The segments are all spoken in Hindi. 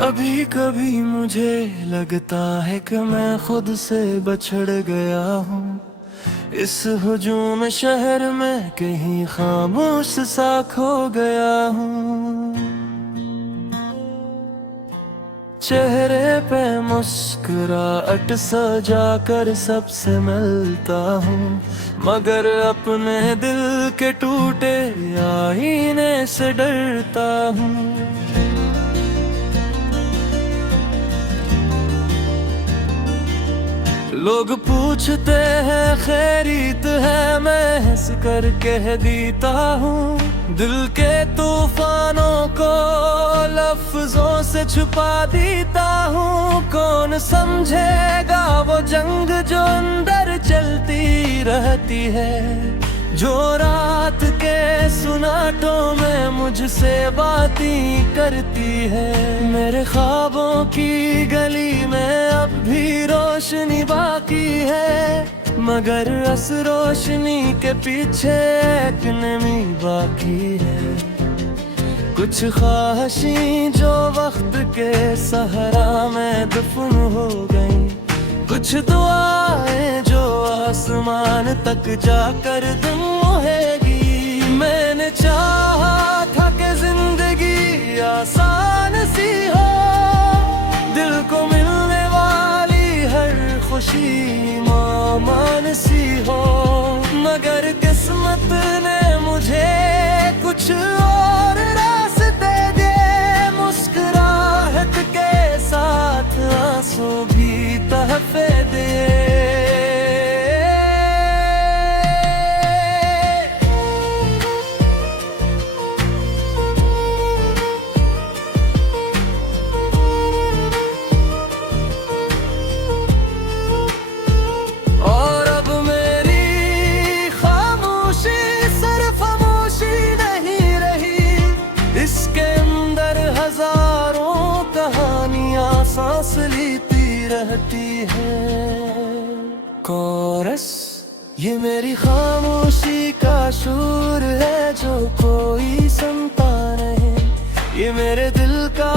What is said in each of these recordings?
कभी कभी मुझे लगता है कि मैं खुद से बछड़ गया हूँ। इस हुजूम शहर में कहीं खामोश सा खो गया हूँ। चेहरे पे मुस्कुराहट सजा कर सबसे मिलता हूँ, मगर अपने दिल के टूटे आईने से डरता हूँ। लोग पूछते हैं खैरियत है, मैं हंस कर कह देता हूँ। दिल के तूफानों को लफ्जों से छुपा देता हूँ। कौन समझेगा वो जंग जो अंदर चलती रहती है, जो रात के सुनाटों में मुझसे बातें करती है। मेरे ख्वाबों की गली में अब भी रोशनी बाकी है, मगर उस रोशनी के पीछे एक नमी बाकी है। कुछ ख्वाहिशें जो वक्त के सहरा में दफन हो गईं, कुछ दुआएं जो आसमान तक जाकर दिल मोहेगी। मैंने चाहा था कि जिंदगी आसान सी हो, दिल को मिलने वाली हर खुशी मामान सी हो, मगर किस्मत ने मुझे कुछ और रास्ते दिए। मुस्कुराहट के साथ आंसू भी तहफे दिए। और अब मेरी खामोशी सिर्फ खामोशी नहीं रही, इसके अंदर हजारों कहानियां सांस लेती रहती है। कोरस, ये मेरी खामोशी का शूर है जो कोई सुनता नहीं। ये मेरे दिल का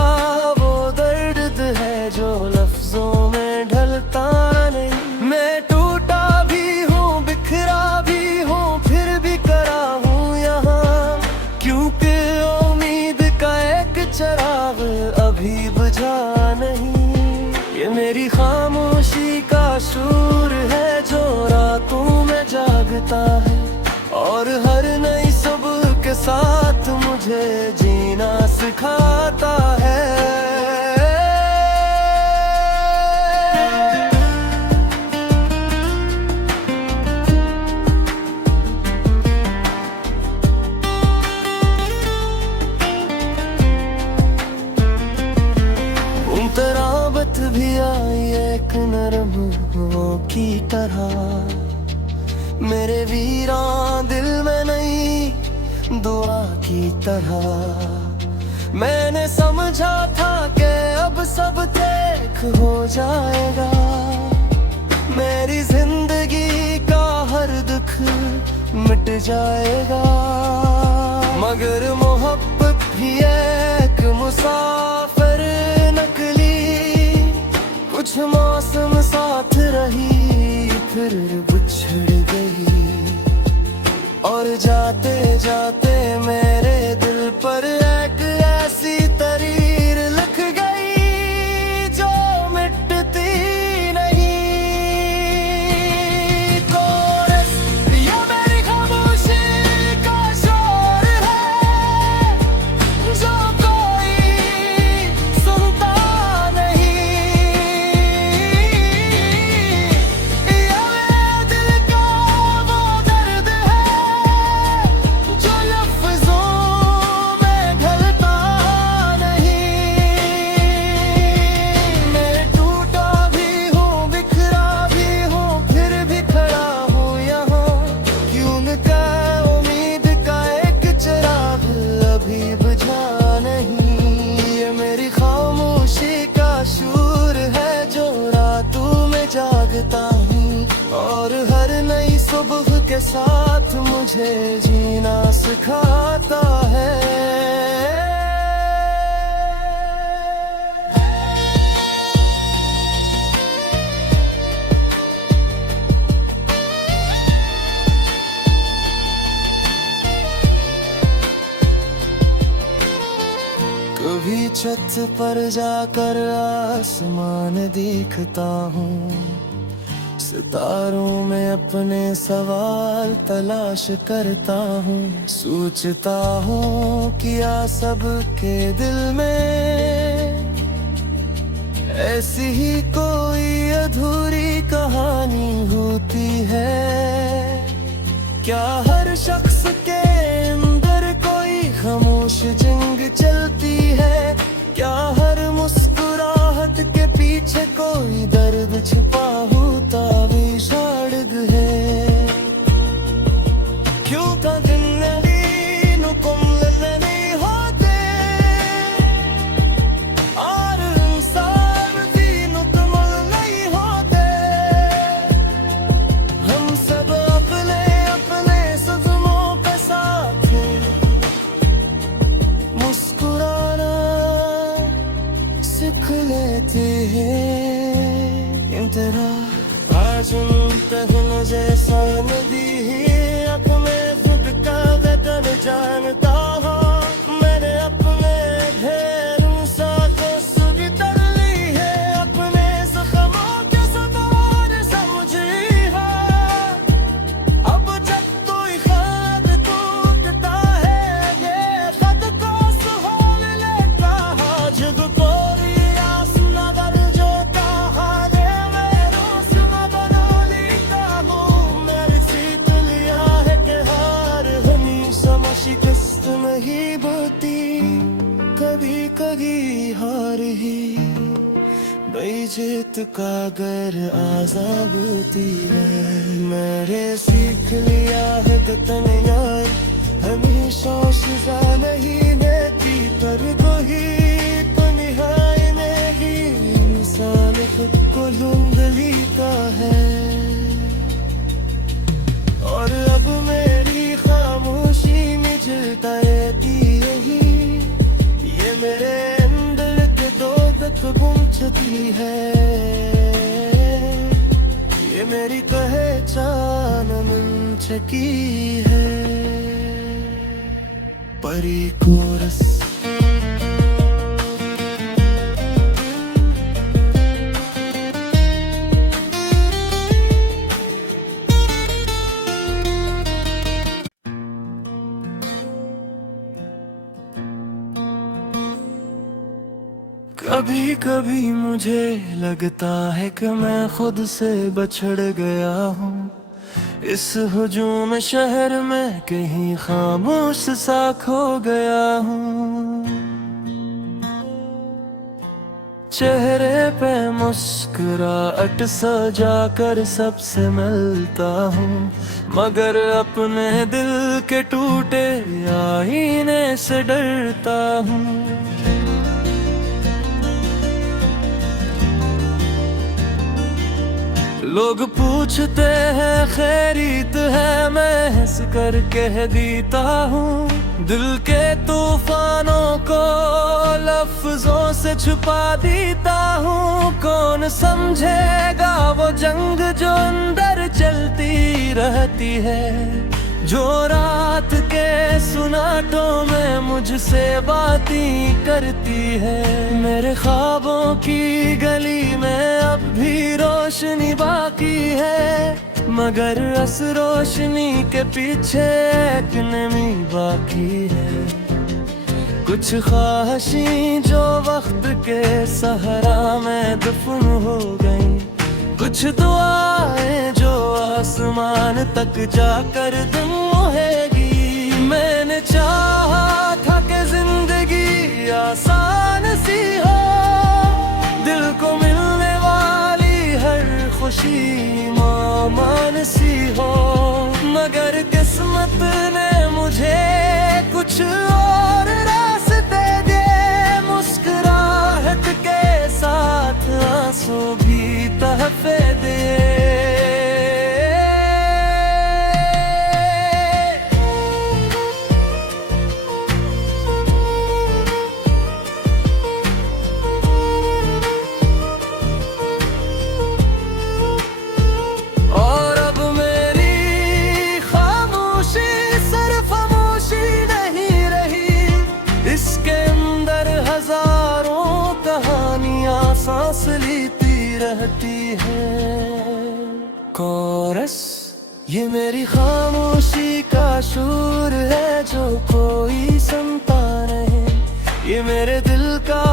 वो दर्द है जो लफ्जों में ढलता नहीं। मैं टूटा भी हूँ, बिखरा भी हूँ, फिर भी खड़ा हूँ यहाँ, क्योंकि उम्मीद का एक चिराग अभी बुझा नहीं। ये मेरी खामोशी का शूर है जो रातों में जागता है, और हर नई सुबह के साथ मुझे जीना सिखाता है। तराबत भी आई एक नरम हवा की तरह, मेरे वीरान दिल में नई दुआ की तरह। मैंने समझा था कि अब सब ठीक हो जाएगा, मेरी जिंदगी का हर दुख मिट जाएगा, मगर मोहब्बत भी एक मुसाफिर नकली। कुछ मौसम साथ रही फिर बिछड़ गई, और जाते जाते मेरे दिल पर एक ऐसी तरीर लिख गई जो मिटती नहीं। कोरस, ये मेरी खामोशी का शोर है जो कोई सुनता नहीं। ये मेरे दिल का वो दर्द है जो लफ्जों में ढलता नहीं। मैं टूटा भी हूँ, बिखरा भी हूँ, फिर भी खड़ा हूँ यहाँ, क्यों न का उम्मीद का एक चिराग अभी बुझा नहीं। ये मेरी खामोशी का शूर है जो रातों में जागता हूँ, और हर नई सुबह के साथ मुझे जीना सिखाता है। छत पर जाकर आसमान देखता हूँ, सितारों में अपने सवाल तलाश करता हूँ। सोचता हूँ क्या सबके दिल में ऐसी ही कोई अधूरी कहानी होती है। क्या हर शख्स के अंदर कोई खामोश जंग चलती है? क्या हर मुस्कुराहट के पीछे कोई दर्द छुपा होता भी शार्ग है? क्यों का दिन नहीं कुम नहीं होते और इंसान दीन कमल नहीं होते। हम सब अपने अपने सदमों पे साथ मुस्कुराना सीख लेते हैं। इम्तिरा आज मुमतहन जैसा नदी आँख में खुद का वतन जानता हूँ। मैंने अपने ढेरों साथों सुरी तर ली है, अपने जख्मों के सवार समझी है। अब जब कोई खत टूटता है, ये खत को सुहोल लेता है। जब कोरी आस नगर जो कहाने में रोस न बना लेता हूँ। मेरी सीत लिया है कि हार हमेशा शिकस्त नहीं होती, कभी कभी हार ही बेइज्जत का गर आजाब होती है। मैंने सीख लिया है कि तन्हाई हमेशा सजा नहीं देती, पर कोई तन्हाई में ही इंसान खुद को ढूंढ लेता है। और अब मेरी खामोशी में जलता रहती यही, ये मेरे अंदर के दो तक गुम चुकी है। ये मेरी पहचान बन चुकी है। परी कोरस कभी कभी मुझे लगता है कि मैं खुद से बछड़ गया हूँ। इस हुजूम शहर में कहीं खामोश सा खो गया हूँ। चेहरे पे मुस्कुराहट सजा कर सबसे मिलता हूँ, मगर अपने दिल के टूटे आईने से डरता हूँ। लोग पूछते हैं खैरियत है, मैं हंस कर कह देता हूँ। दिल के तूफानों को लफ्जों से छुपा देता हूँ। कौन समझेगा वो जंग जो अंदर चलती रहती है, जो रात के सुनाटों में मुझसे बातें करती है। मेरे ख्वाबों की गली में अब भी रोशनी बाकी है, मगर उस रोशनी के पीछे एक नमी बाकी है। कुछ ख्वाहिशें जो वक्त के सहरा में दफन हो गईं, कुछ दुआएं जो आसमान तक जाकर दम मोहेगी। मैंने चाहा था कि जिंदगी आसान सी हो, दिल को मिलने वाली हर खुशी मामान सी हो, मगर किस्मत ने मुझे कुछ और रास्ते दिए। मुस्कुराहट के साथ आंसू भी तहफे दे। ये मेरी खामोशी का शूर है जो कोई सुनता नहीं। ये मेरे दिल का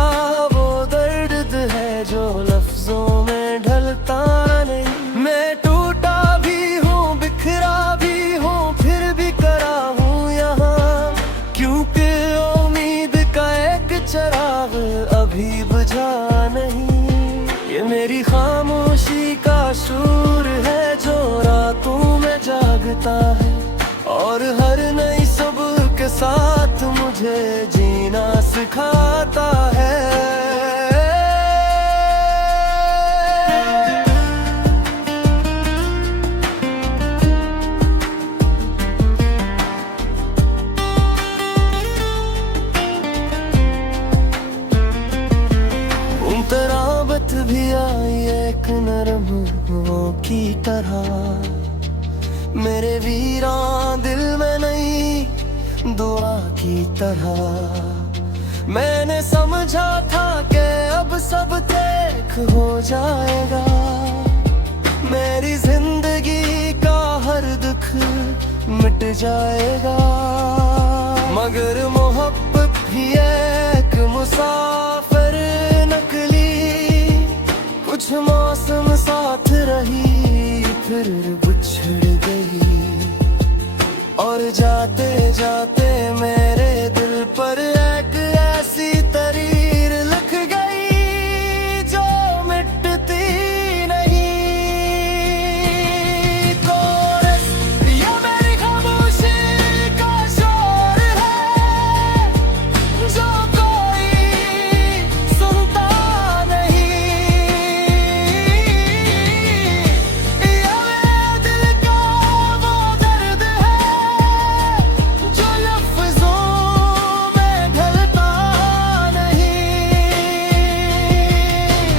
वो दर्द है जो लफ्जों में ढलता नहीं। मैं टूटा भी हूँ, बिखरा भी हूँ, फिर भी खड़ा हूँ यहाँ, क्योंकि उम्मीद का एक चिराग अभी बुझा नहीं। ये मेरी खामोशी का शूर है जो रातों में जागता है, और हर नई सुबह के साथ मुझे जीना सिखाता है। तराबत भी आई एक नरम वो की तरह, मेरे वीरान दिल में नहीं दुआ की तरह। मैंने समझा था कि अब सब ठीक हो जाएगा, मेरी जिंदगी का हर दुख मिट जाएगा। मगर मोहब्बत भी एक मुसाफिर नकली, कुछ मौसम साथ रही फिर बिछड़ गई, और जाते जाते मेरे दिल पर एक ऐसी तरीर लिख गई जो मिटती नहीं। कोरस ये मेरी खामोशी का शोर है जो कोई सुनता नहीं। ये मेरे दिल का वो दर्द है जो लफ्जों में ढलता नहीं।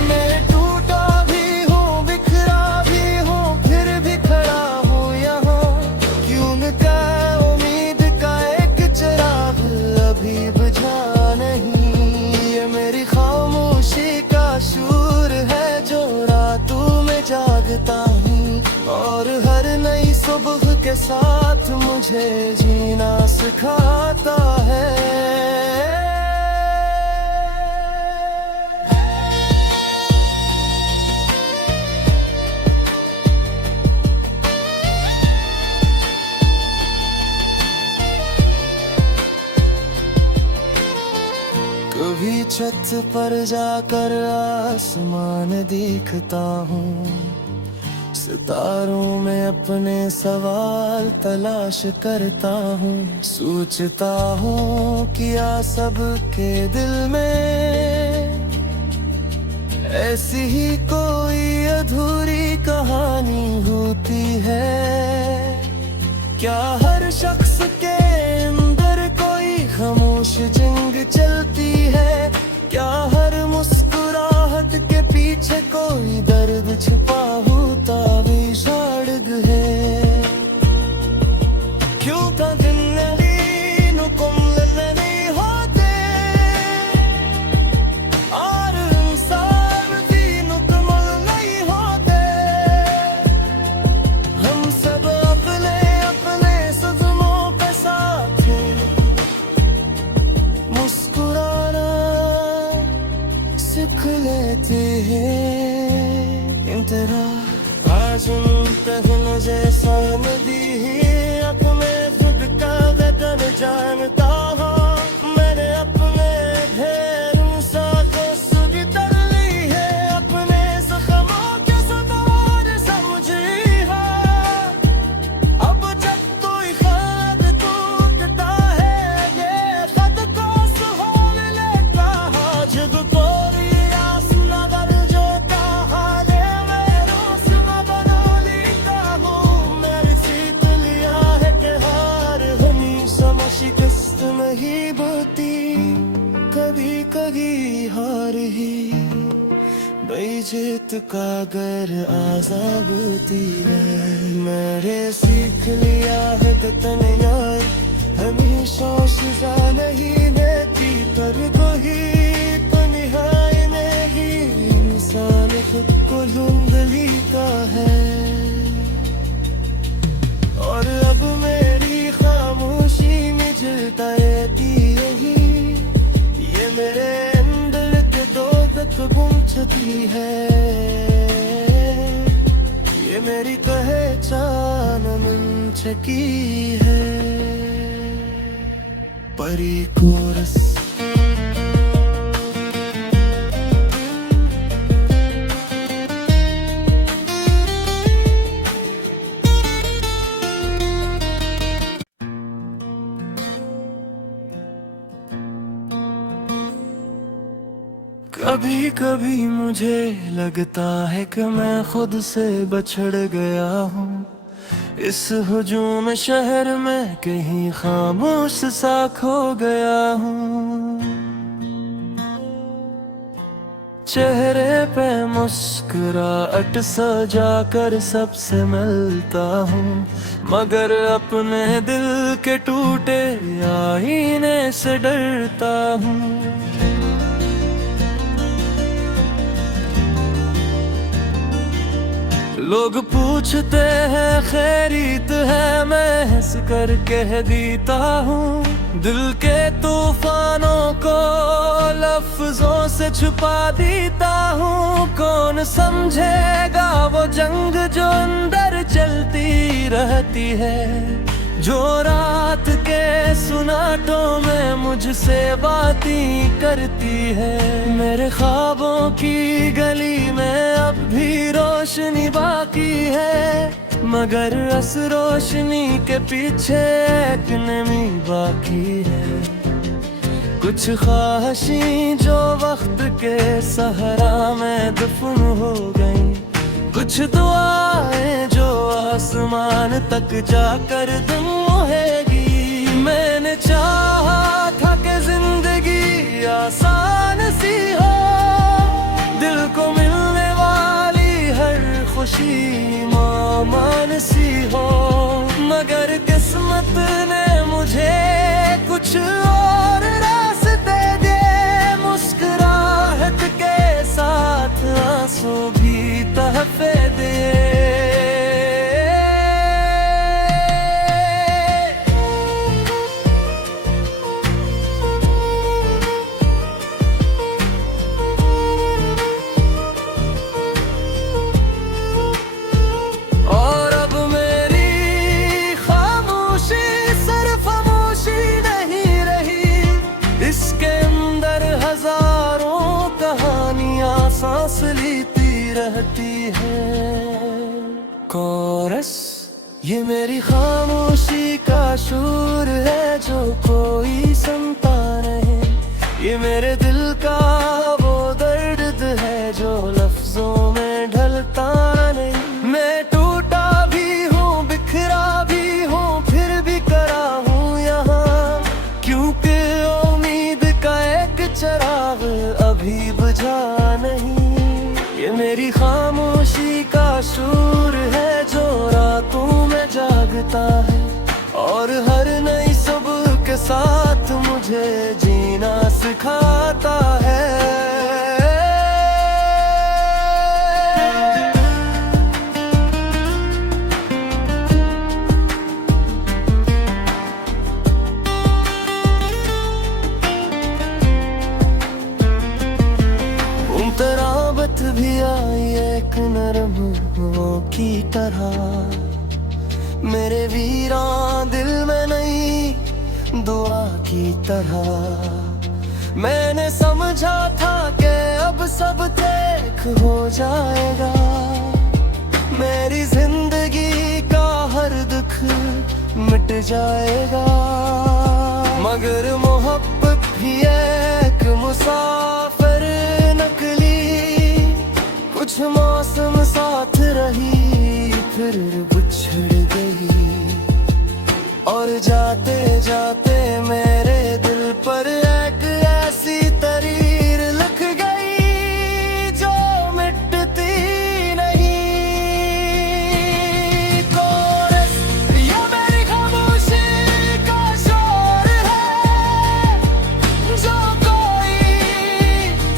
मैं टूटा भी हूँ, बिखरा भी हूँ, फिर भी खड़ा हूँ यहाँ, क्योंकि उम्मीद का एक चिराग अभी बुझा नहीं। ये मेरी खामोशी का शूर है जो रातों में जागता हूँ, और हर नई सुबह के साथ मुझे जीना सिखाता है। कभी छत पर जाकर आसमान देखता हूँ, सितारों में अपने सवाल तलाश करता हूँ। सोचता हूँ किया सबके दिल में ऐसी ही कोई अधूरी कहानी होती है। क्या हर शख्स के अंदर कोई खामोश जंग चलती है? क्या हर मुस्कुराहट के पीछे कोई दर्द छुपा होता भी सड़ग है? क्यों का दिन नहीं कुमल नहीं होते और इंसान भी मुकम्मल नहीं होते। हम सब अपने अपने सदमों के साथ मुस्कुराना सीख लेते हैं। तेरा आज मुंतहिल जैसा नदी अपने खुद का वतन जानता हूँ। मैंने अपने ढेरों सा दोस्त की तर ली है, अपने जख्मों के सदर समझी है। अब जब कोई खत टूटता है ये खत को सुहोल लेता है। जब कोई आस नगर जो कहा दे मैं रोस न बनोली का हूँ। मेरी सीत लिया है कि हार हमेशा शिकस्त नहीं होती, कभी कभी हार ही बेइज्जत का गर आजाब होती है। मैंने सीख लिया है कि तन्हाई हमेशा सजा नहीं देती, पर कोई तन्हाई नहीं इंसान खुद को ढूंढ लेता है। चकी है। परी कोरस। कभी कभी मुझे लगता है कि मैं खुद से बछड़ गया हूँ। इस हुजूम शहर में कहीं खामोश सा खो गया हूँ। चेहरे पे मुस्कुराहट सजा कर सबसे मिलता हूँ, मगर अपने दिल के टूटे आईने से डरता हूँ। लोग पूछते हैं खैरियत है, मैं हंस कर कह देता हूँ। दिल के तूफानों को लफ्जों से छुपा देता हूँ। कौन समझेगा वो जंग जो अंदर चलती रहती है, जो रात के सुनाटों में मुझसे बातें करती है। मेरे ख्वाबों की गली में अब भी रोशनी बाकी है, मगर उस रोशनी के पीछे एक नमी बाकी है। कुछ ख्वाहिशें जो वक्त के सहरा में दफन हो गईं, कुछ दुआएं जो आसमान तक जाकर दम मोहेगी। मैंने चाहा था कि जिंदगी आसान सी हो, दिल को मिलने वाली हर खुशी मामान सी हो, मगर किस्मत ने मुझे कुछ और रास्ते दिए। मुस्कुराहट के साथ आंसू भी तहफे दिए। और अब मेरी खामोशी सिर्फ खामोशी नहीं रही, इसके अंदर हजारों कहानियां सांस लेती रहती है। कोरस। ये मेरी खामोशी का शूर है जो कोई सुनता नहीं, ये मेरे दिल का वो दर्द है जो लफ्जों में ढलता नहीं। मैं टूटा भी हूँ, बिखरा भी हूँ, फिर भी खड़ा हूँ यहाँ, क्योंकि उम्मीद का एक चिराग अभी बुझा नहीं। ये मेरी खामोशी का शूर है जो रातों में जागता है, और हर नई सुबह के साथ मुझे जीना सिखाता है। तराबत भी आई एक नरम हवाओं की तरह, मेरे वीरान दिल में नई दुआ की तरह। मैंने समझा था कि अब सब देख हो जाएगा, मेरी जिंदगी का हर दुख मिट जाएगा, मगर मोहब्बत भी एक मुसाफिर नकली। कुछ मौसम साथ रही फिर बिछड़ गई, और जाते जाते मेरे दिल पर एक ऐसी तरीर लिख गई जो मिटती नहीं। कोरस। ये मेरी खामोशी का शोर है जो कोई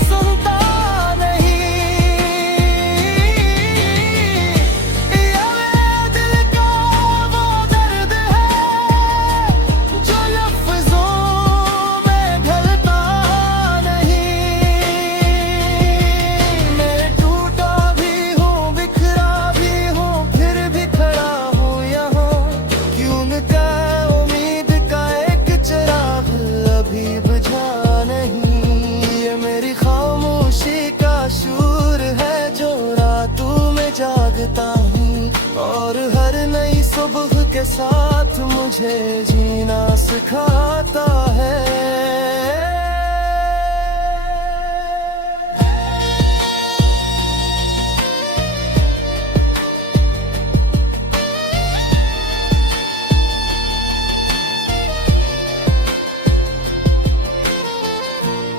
सुनता नहीं, ये मेरे दिल का वो दर्द है के साथ मुझे जीना सिखाता है।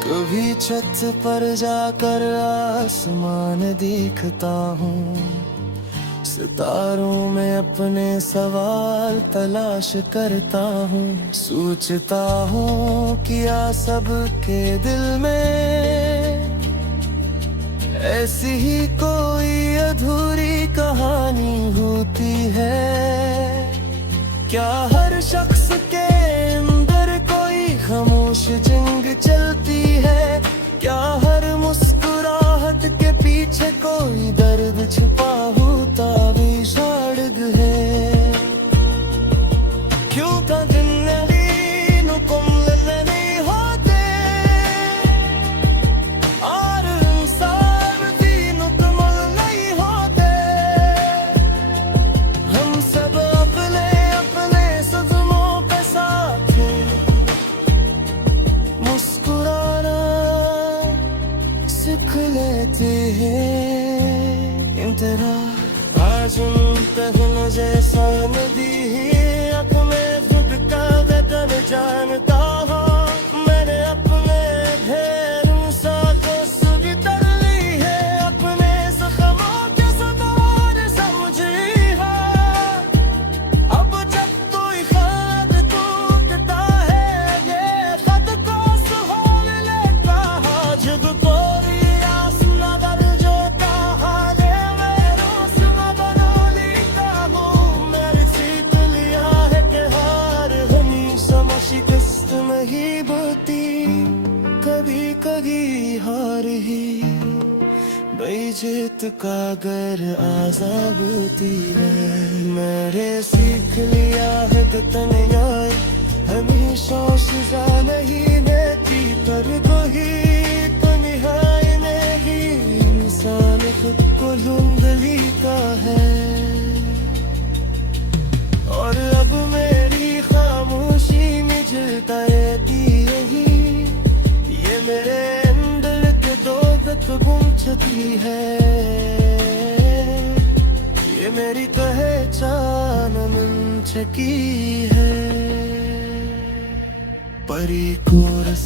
कभी छत पर जाकर आसमान देखता हूँ, सितारों में अपने सवाल तलाश करता हूँ। सोचता हूँ क्या सबके दिल में ऐसी ही कोई अधूरी कहानी होती है। क्या हर शख्स के अंदर कोई खामोश जंग चलती है? क्या हर मुस्कुराहट के पीछे कोई दर्द छुपा होता भी सड़ग है? क्यों कदीनु नहीं होते और इंसान दीनु कमल नहीं होते? हम सब अपने अपने सदमों पे साथ मुस्कुराना सीख लेते हैं। तेरा आज मुंतहिल जैसा नदी आँख में खुद का वतन जानता हूँ। मैंने अपने ढेरों सा दोस्ती तर ली है, अपने जख्मों के सदोर समझी है। अब जब कोई खत टूटता है, ये खत को सुहोल लेता है। जब कोई आस नगर जोता है, मैं रोस न बनोलीता हूँ। मेरी सीख लिया है कि हार हमेशा शिकस्त नहीं होती, कभी कभी हार ही बेइज्जत का घर आजाब होती है। मैंने सीख लिया है कि तन्हाई हमेशा सजा नहीं देती, पर कोई तन्हाई नहीं इंसान खुद को ढूंढ लेता है। और अब मेरी खामोशी में जलता रहती रही, ये मेरे अंदर के दो तक गुम चुकी है। ये मेरी पहचान बन चुकी है। परी कोरस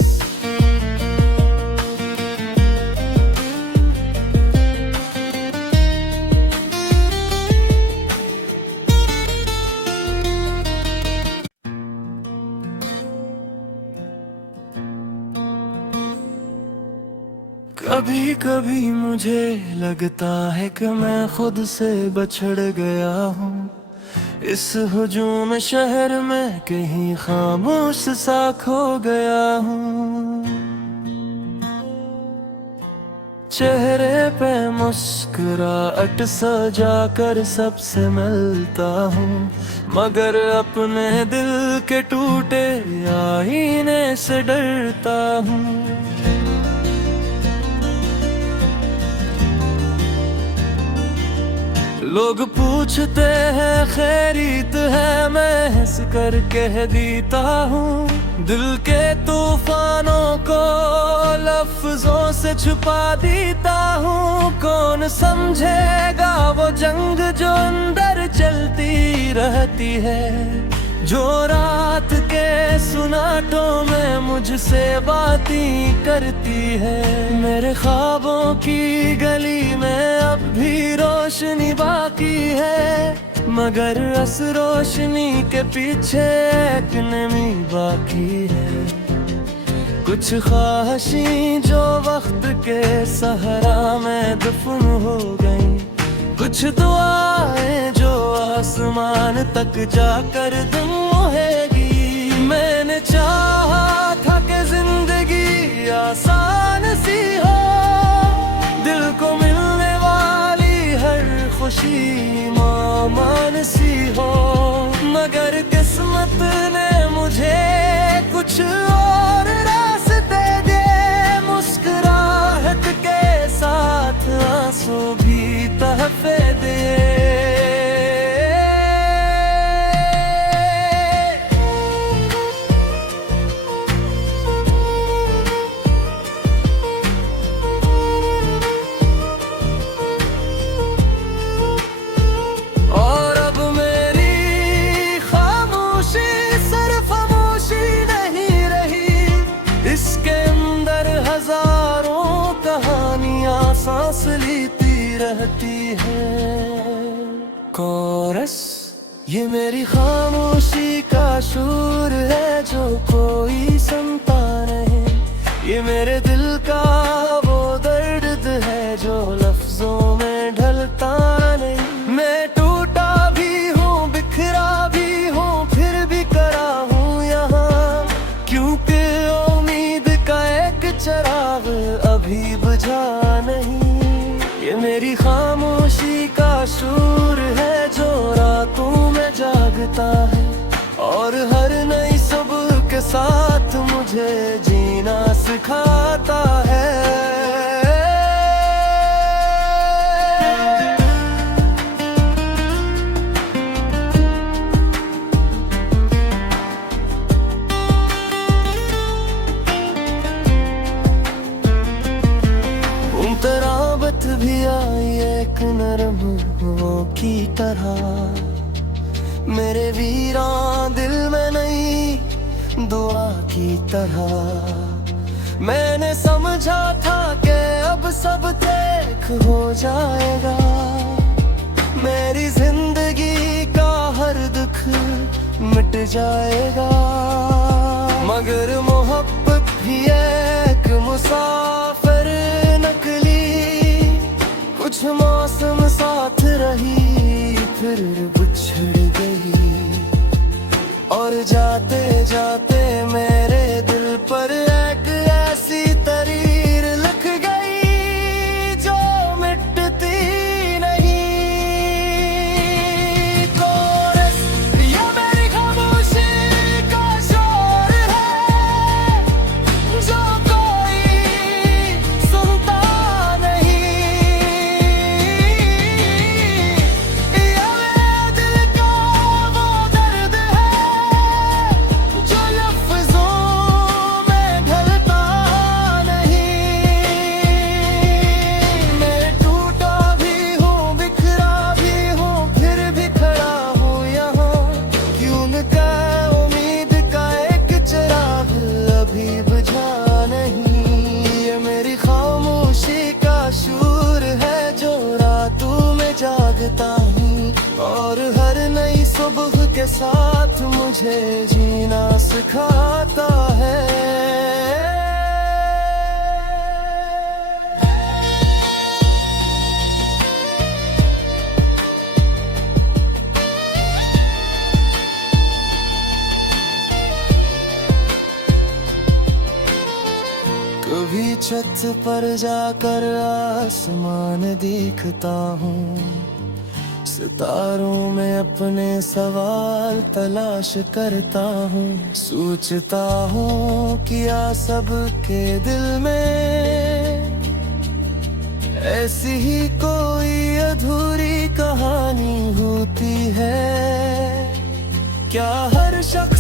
कभी कभी मुझे लगता है कि मैं खुद से बछड़ गया हूँ। इस हुजूम शहर में कहीं खामोश सा खो गया हूँ। चेहरे पे मुस्कुराहट सजा कर सबसे मिलता हूँ, मगर अपने दिल के टूटे आईने से डरता हूँ। लोग पूछते हैं खैरियत है, मैं हंस कर कह देता हूँ। दिल के तूफानों को लफ्जों से छुपा देता हूँ। कौन समझेगा वो जंग जो अंदर चलती रहती है, जो रात के सुनाटों में मुझसे बातें करती है। मेरे ख्वाबों की गली में अब भी रोशनी बाकी है, मगर उस रोशनी के पीछे एक नमी बाकी है। कुछ ख्वाहिशें जो वक्त के सहरा में दफन हो गईं, कुछ दुआएं जो आसमान तक जाकर दुम होएगी। मैंने चाहा था कि जिंदगी आसान सी हो, दिल को मिलने वाली हर खुशी मामान सी हो, मगर किस्मत ने मुझे कुछ और रास्ते दे। मुस्कुराहट के साथ आंसू भी तहफे दे। रहती है। कोरस, ये मेरी खामोशी का शूर है जो कोई सुनता नहीं। ये मेरे दिल का वो दर्द है जो लफ्जों में ढलता नहीं। मैं टूटा भी हूँ, बिखरा भी हूँ, फिर भी खड़ा हूँ यहाँ, क्योंकि उम्मीद का एक चिराग अभी बुझा नहीं। ये मेरी खामोशी का शूर है जो रातों में जागता है, और हर नई सुबह के साथ मुझे जीना सिखाता है। तराबत भी आई एक नरम वो की तरह, मेरे वीरान दिल में नई दुआ की तरह। मैंने समझा था कि अब सब देख हो जाएगा, मेरी जिंदगी का हर दुख मिट जाएगा। मगर मोहब्बत भी एक मुसाफिर नकली, कुछ मौसम साथ रही फिर बिछड़ गई, और जाते जाते मेरे दिल पर एक ऐसी तरीर लिख गई जो मिटती नहीं। कोरस, ये मेरी खामोशी का शोर है जो कोई सुनता नहीं। ये मेरे दिल का वो दर्द है जो लफ्जों में ढलता नहीं। मैं टूटा भी हूँ, बिखरा भी हूँ, फिर भी खड़ा हूँ यहाँ, क्यों न उम्मीद का एक चिराग अभी बुझा नहीं। ये मेरी खामोशी का शूर है जो रातों में जागता हूँ, और हर नई सुबह के साथ मुझे जीना सिखाता है। कभी छत पर जाकर आसमान देखता हूँ, सितारों में अपने सवाल तलाश करता हूँ। सोचता हूँ क्या सबके दिल में ऐसी ही कोई अधूरी कहानी होती है। क्या हर शख्स